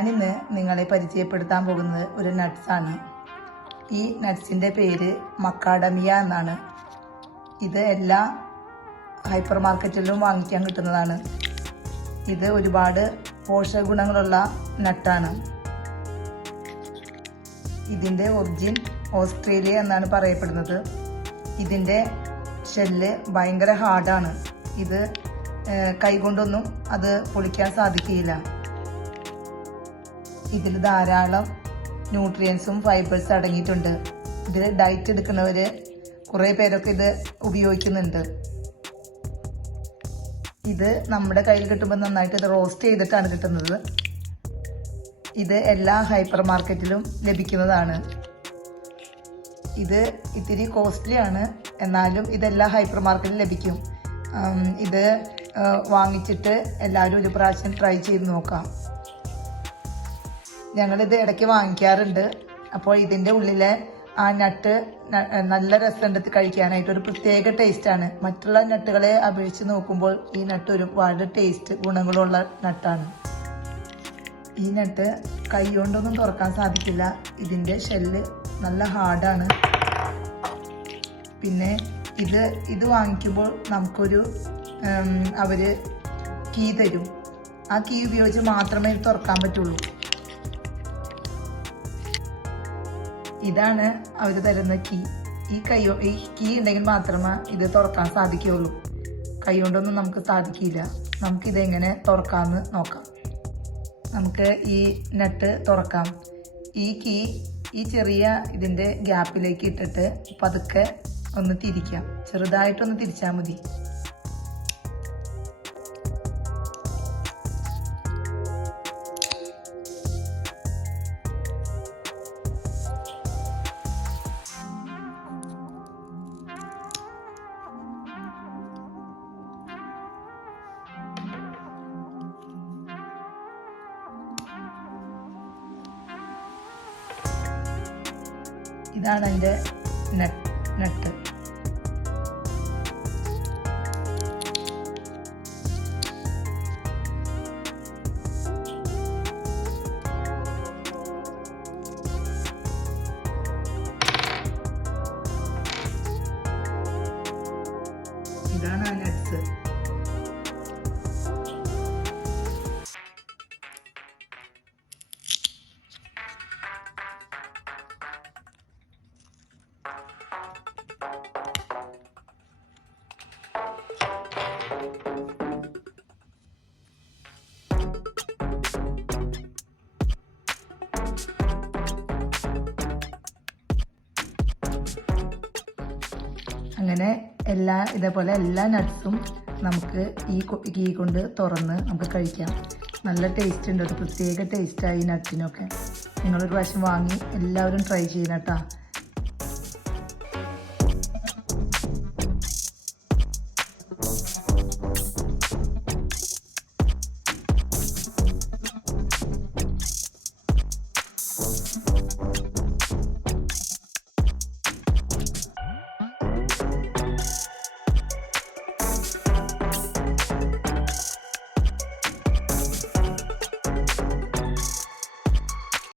ഞാനിന്ന് നിങ്ങളെ പരിചയപ്പെടുത്താൻ പോകുന്നത് ഒരു നട്ട്സാണ്. ഈ നട്ട്സിൻ്റെ പേര് മക്കാഡമിയ എന്നാണ്. ഇത് എല്ലാ ഹൈപ്പർ മാർക്കറ്റിലും വാങ്ങിക്കാൻ കിട്ടുന്നതാണ്. ഇത് ഒരുപാട് പോഷക ഗുണങ്ങളുള്ള നട്ടാണ്. ഇതിൻ്റെ ഒറിജിൻ ഓസ്ട്രേലിയ എന്നാണ് പറയപ്പെടുന്നത്. ഇതിൻ്റെ ഷെല്ല് ഭയങ്കര ഹാർഡാണ്. ഇത് കൈകൊണ്ടൊന്നും അത് പൊളിക്കാൻ സാധിക്കില്ല. ഇതിൽ ധാരാളം ന്യൂട്രിയൻസും ഫൈബേഴ്സും അടങ്ങിയിട്ടുണ്ട്. ഇതിൽ ഡയറ്റ് എടുക്കുന്നവർ കുറേ പേരൊക്കെ ഇത് ഉപയോഗിക്കുന്നുണ്ട്. ഇത് നമ്മുടെ കയ്യിൽ കിട്ടുമ്പോൾ നന്നായിട്ട് ഇത് റോസ്റ്റ് ചെയ്തിട്ടാണ് കിട്ടുന്നത്. ഇത് എല്ലാ ഹൈപ്പർ മാർക്കറ്റിലും ലഭിക്കുന്നതാണ്. ഇത് ഇത്തിരി കോസ്റ്റ്ലി ആണ്, എന്നാലും ഇതെല്ലാ ഹൈപ്പർ മാർക്കറ്റിലും ലഭിക്കും. ഇത് വാങ്ങിച്ചിട്ട് എല്ലാവരും ഒരു പ്രാവശ്യം ട്രൈ ചെയ്ത് നോക്കാം. ഞങ്ങളിത് ഇടയ്ക്ക് വാങ്ങിക്കാറുണ്ട്. അപ്പോൾ ഇതിൻ്റെ ഉള്ളിലെ ആ നട്ട് നല്ല രസമുണ്ട് കഴിക്കാനായിട്ട്. ഒരു പ്രത്യേക ടേസ്റ്റാണ്. മറ്റുള്ള നട്ടുകളെ അപേക്ഷിച്ച് നോക്കുമ്പോൾ ഈ നട്ട് ഒരുപാട് ടേസ്റ്റ് ഗുണങ്ങളുള്ള നട്ടാണ്. ഈ നട്ട് കൈ കൊണ്ടൊന്നും തുറക്കാൻ സാധിക്കില്ല. ഇതിൻ്റെ ഷെല്ല് നല്ല ഹാർഡാണ്. പിന്നെ ഇത് വാങ്ങിക്കുമ്പോൾ നമുക്കൊരു അവർ കീ തരും. ആ കീ ഉപയോഗിച്ച് മാത്രമേ ഇത് തുറക്കാൻ പറ്റുള്ളൂ. ഇതാണ് അവർ തരുന്ന കീ. ഈ കീ ഉണ്ടെങ്കിൽ മാത്രമേ ഇത് തുറക്കാൻ സാധിക്കുകയുള്ളൂ. കൈ കൊണ്ടൊന്നും നമുക്ക് സാധിക്കില്ല. നമുക്കിതെങ്ങനെ തുറക്കാമെന്ന് നോക്കാം. നമുക്ക് ഈ നട്ട് തുറക്കാം. ഈ കീ ഈ ചെറിയ ഇതിൻ്റെ ഗ്യാപ്പിലേക്ക് ഇട്ടിട്ട് പതുക്കെ ഒന്ന് തിരിക്കാം. ചെറുതായിട്ടൊന്ന് തിരിച്ചാൽ മതി. ഇതാണ് എൻ്റെ നട്ട്. ഇതാണ് ആ നട്ട്സ്. അങ്ങനെ ഇതേപോലെ എല്ലാ നട്ട്സും നമുക്ക് ഈ കീ കൊണ്ട് തുറന്ന് നമുക്ക് കഴിക്കാം. നല്ല ടേസ്റ്റ് ഉണ്ട്. ഒരു പ്രത്യേക ടേസ്റ്റായി ഈ നട്ടിനൊക്കെ. നിങ്ങളൊരു പ്രാവശ്യം വാങ്ങി എല്ലാവരും ട്രൈ ചെയ്യണം കേട്ടോ.